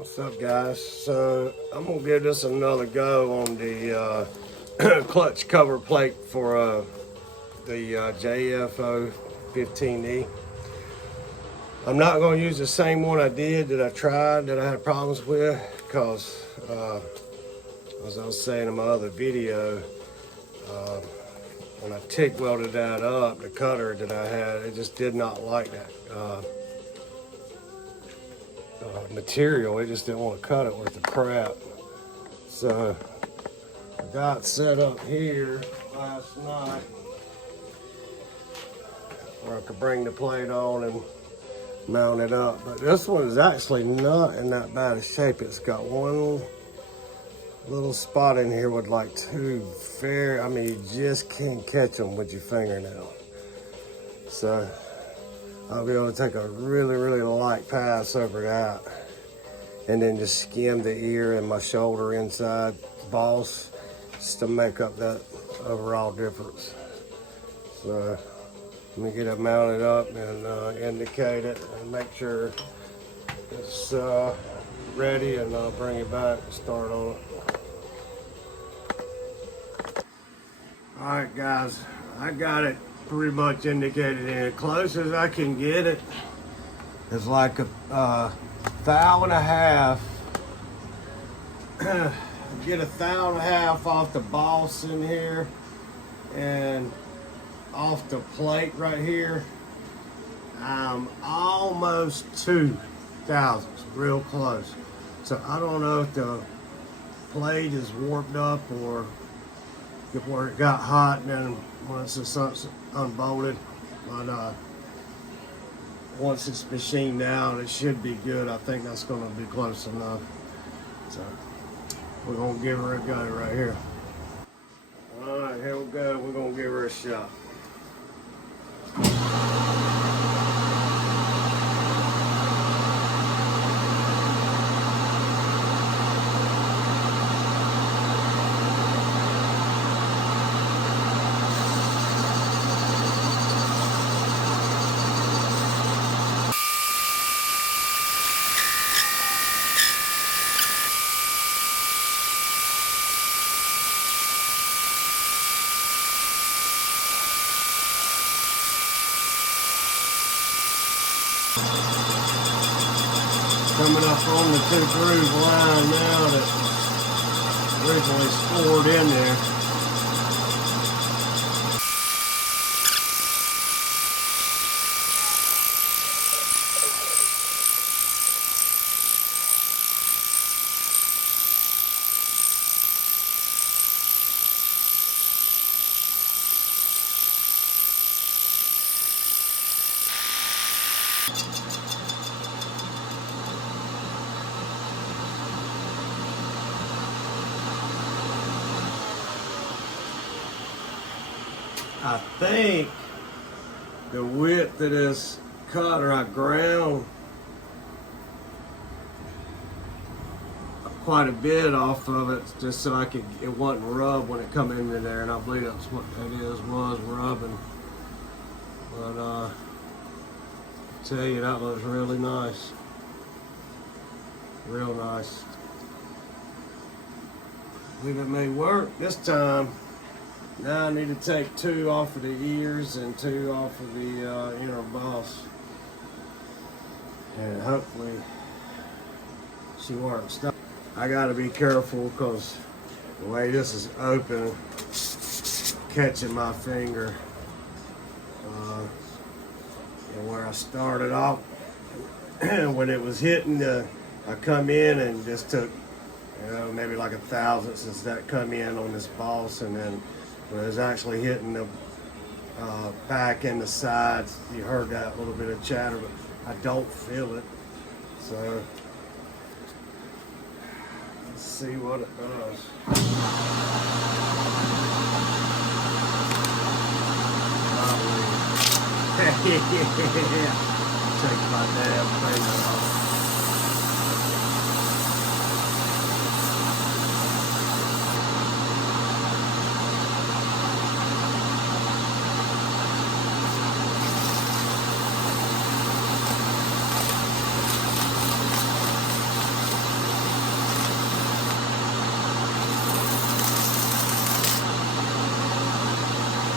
What's up, guys? So I'm gonna give this another go on the clutch cover plate for the JFO15E. I'm not gonna use the same one I did that I tried that I had problems with, because as I was saying in my other video, when I TIG welded that up, the cutter that I had, it just did not like that material. It just didn't want to cut it worth the crap. So I got set up here last night where I could bring the plate on and mount it up. But this one is actually not in that bad a shape. It's got one little spot in here with like two I mean, you just can't catch them with your fingernail. So I'll be able to take a really, really light pass over that and then just skim the ear and my shoulder inside boss just to make up that overall difference. So let me get it mounted up and indicate it and make sure it's ready, and I'll bring it back and start on it. All right, guys, I got it pretty much indicated in as close as I can get it. It's like a thou and a half. Get a thou and a half off the boss in here and off the plate right here. I'm almost 2 thousandths, real close. So I don't know if the plate is warped up or if where it got hot and then once it's unbolted, but once it's machined out, it should be good. I think that's going to be close enough. So we're going to give her a go right here. All right, here we go. We're going to give her a shot. Coming up on the 2 groove line now that originally scored in there. I think the width of this cutter, I ground quite a bit off of it just so it wasn't rub when it come into there, and I believe that's what that was rubbing. But I tell you, that looks really nice, real nice. I believe it may work this time. Now I need to take 2 off of the ears and 2 off of the inner boss, and hopefully she works. I gotta be careful because the way this is open, catching my finger, and where I started off, when it was hitting, I come in and just took, maybe like 1 thousandth since that come in on this boss, and then when it was actually hitting the back and the sides, you heard that little bit of chatter, but I don't feel it. So let's see what it does. Take my damn finger off.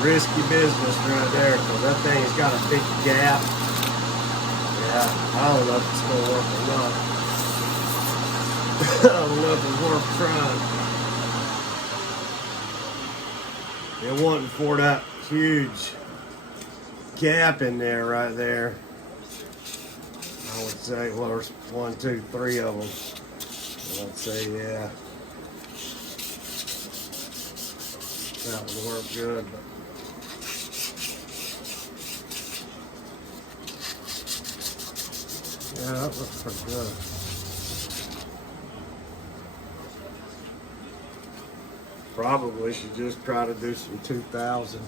Risky business right there, because that thing's got a big gap. Yeah, I don't know if it's going to work or not. I don't know if it's worth trying. It wasn't for that huge gap in there right there. I would say, well, there's 1, 2, 3 of them. I'd say, yeah, that would work good. But yeah, that looks pretty good. Probably should just try to do some 2000.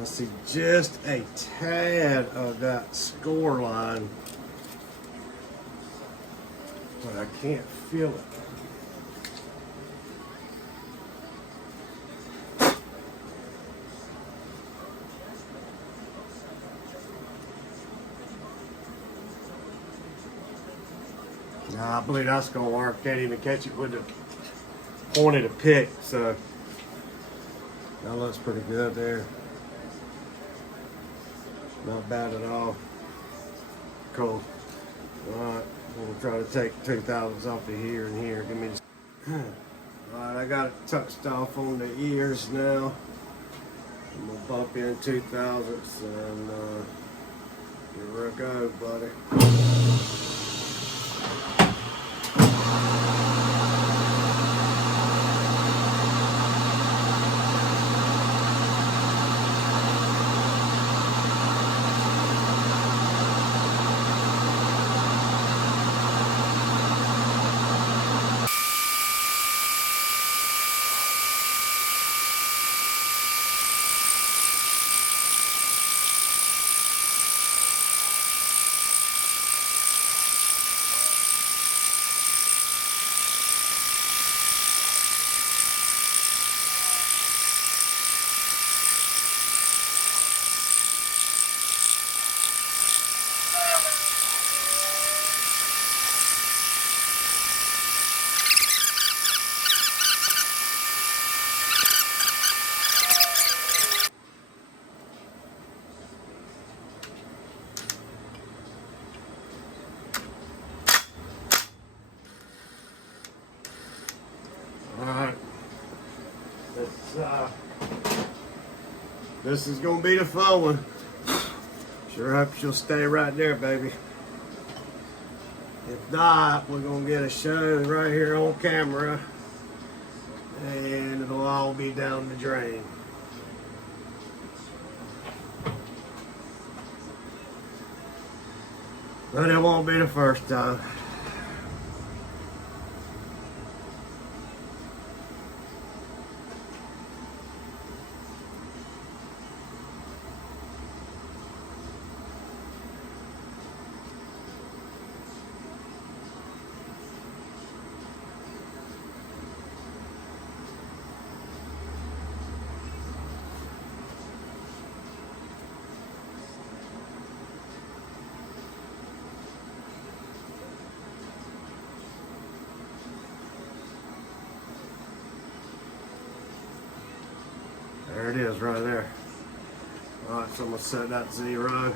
I see just a tad of that score line, but I can't feel it. Nah, I believe that's gonna work. Can't even catch it with the point of the pick, so that looks pretty good there. Not bad at all. Cool. Alright, we'll try to take 2000s off of here and here. Give me this. Alright, I got it touched off on the ears now. I'm gonna bump in 2000s and here we go, buddy. Alright, this is gonna be the fun one. Sure hope she'll stay right there, baby. If not, we're gonna get a show right here on camera and it'll all be down the drain. But it won't be the first time. There it is right there. Alright, so I'm going to set that 0.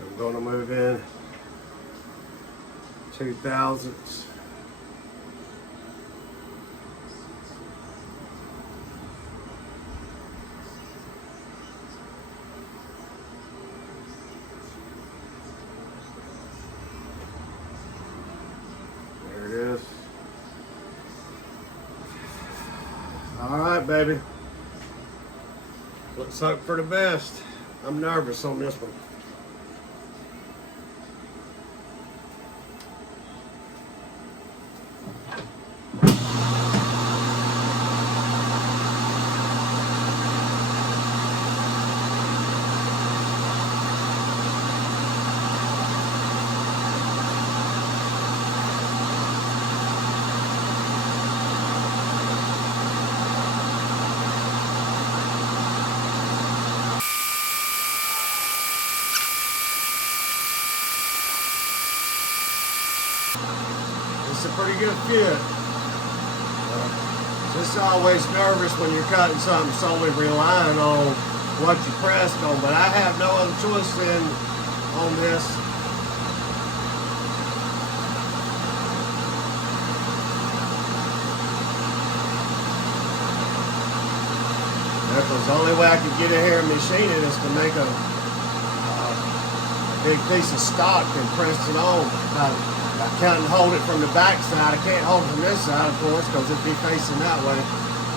I'm going to move in 2000s. There it is. All right, baby. Let's hope for the best. I'm nervous on this one. a pretty good fit. Just always nervous when you're cutting something solely relying on what you pressed on, but I have no other choice than on this. Because the only way I could get in here and machine it is to make a big piece of stock and press it on. I can't hold it from the back side. I can't hold it from this side, of course, because it'd be facing that way.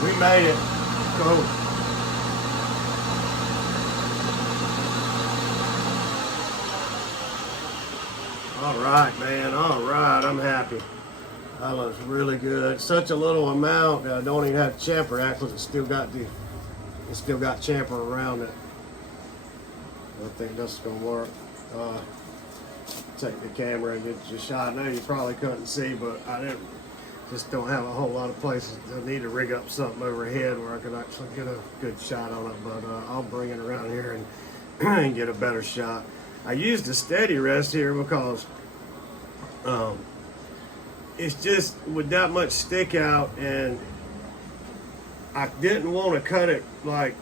We made it. Cool. All right, man. All right. I'm happy. That looks really good. Such a little amount that I don't even have to chamfer that because it's still got chamfer around it. I think this is gonna work. Take the camera and get your shot. I know you probably couldn't see, but I just don't have a whole lot of places. I need to rig up something overhead where I could actually get a good shot on it, but I'll bring it around here and get a better shot. I used a steady rest here because it's just with that much stick out, and I didn't want to cut it like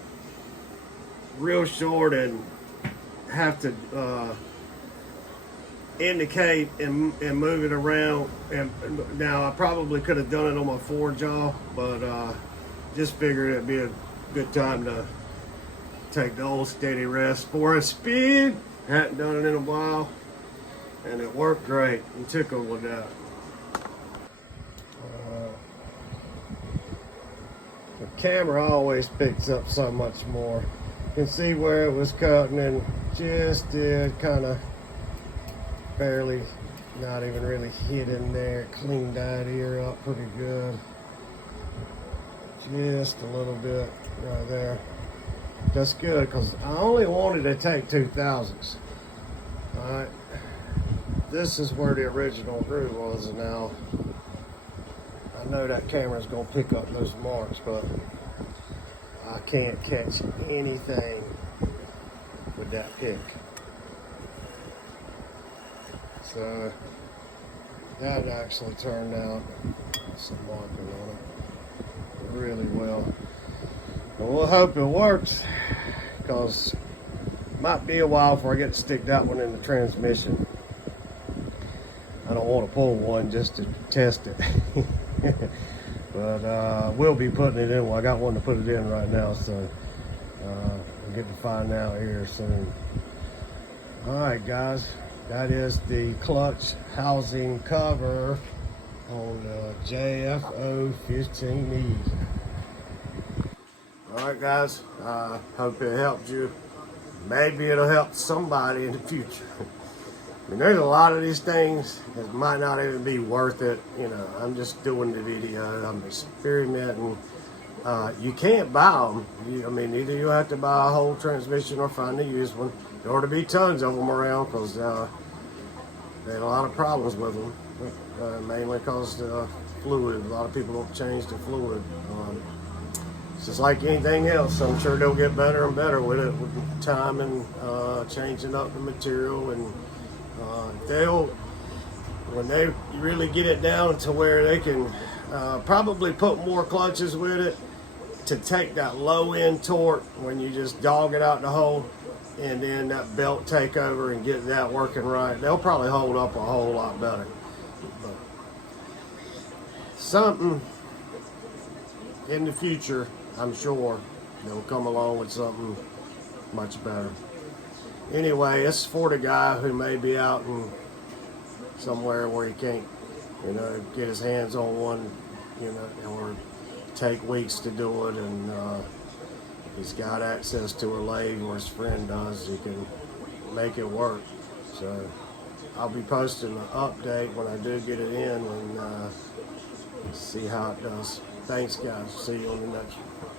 real short and have to indicate and move it around. And now I probably could have done it on my forejaw, but just figured it'd be a good time to take the old steady rest for a spin. Hadn't done it in a while, and it worked great. I'm tickled with that. The camera always picks up so much more. You can see where it was cutting and just did kind of barely, not even really hit in there. Cleaned that ear up pretty good. Just a little bit right there. That's good because I only wanted to take 2000s. All right. This is where the original groove was, and now I know that camera's gonna pick up those marks, but I can't catch anything with that pick. So that actually turned out some marking on it really well. And we'll hope it works, because it might be a while before I get to stick that one in the transmission. I don't want to pull one just to test it. But we'll be putting it in. Well, I got one to put it in right now, so we'll get to find out here soon. All right, guys, that is the clutch housing cover on the JFO15E. All right, guys, I hope it helped you. Maybe it'll help somebody in the future. I mean, there's a lot of these things that might not even be worth it. You know, I'm just doing the video. I'm experimenting. You can't buy them. I mean, either you have to buy a whole transmission or find a used one. There ought to be tons of them around, because they had a lot of problems with them, mainly because the fluid. A lot of people don't change the fluid. It's just like anything else. I'm sure they'll get better and better with it with time and changing up the material, and when they really get it down to where they can probably put more clutches with it to take that low end torque when you just dog it out the hole, and then that belt take over and get that working right, they'll probably hold up a whole lot better. But something in the future, I'm sure they'll come along with something much better. Anyway, it's for the guy who may be out in somewhere where he can't, get his hands on one, or take weeks to do it, and he's got access to a lathe where his friend does. He can make it work. So I'll be posting an update when I do get it in, and see how it does. Thanks, guys. See you on the next one.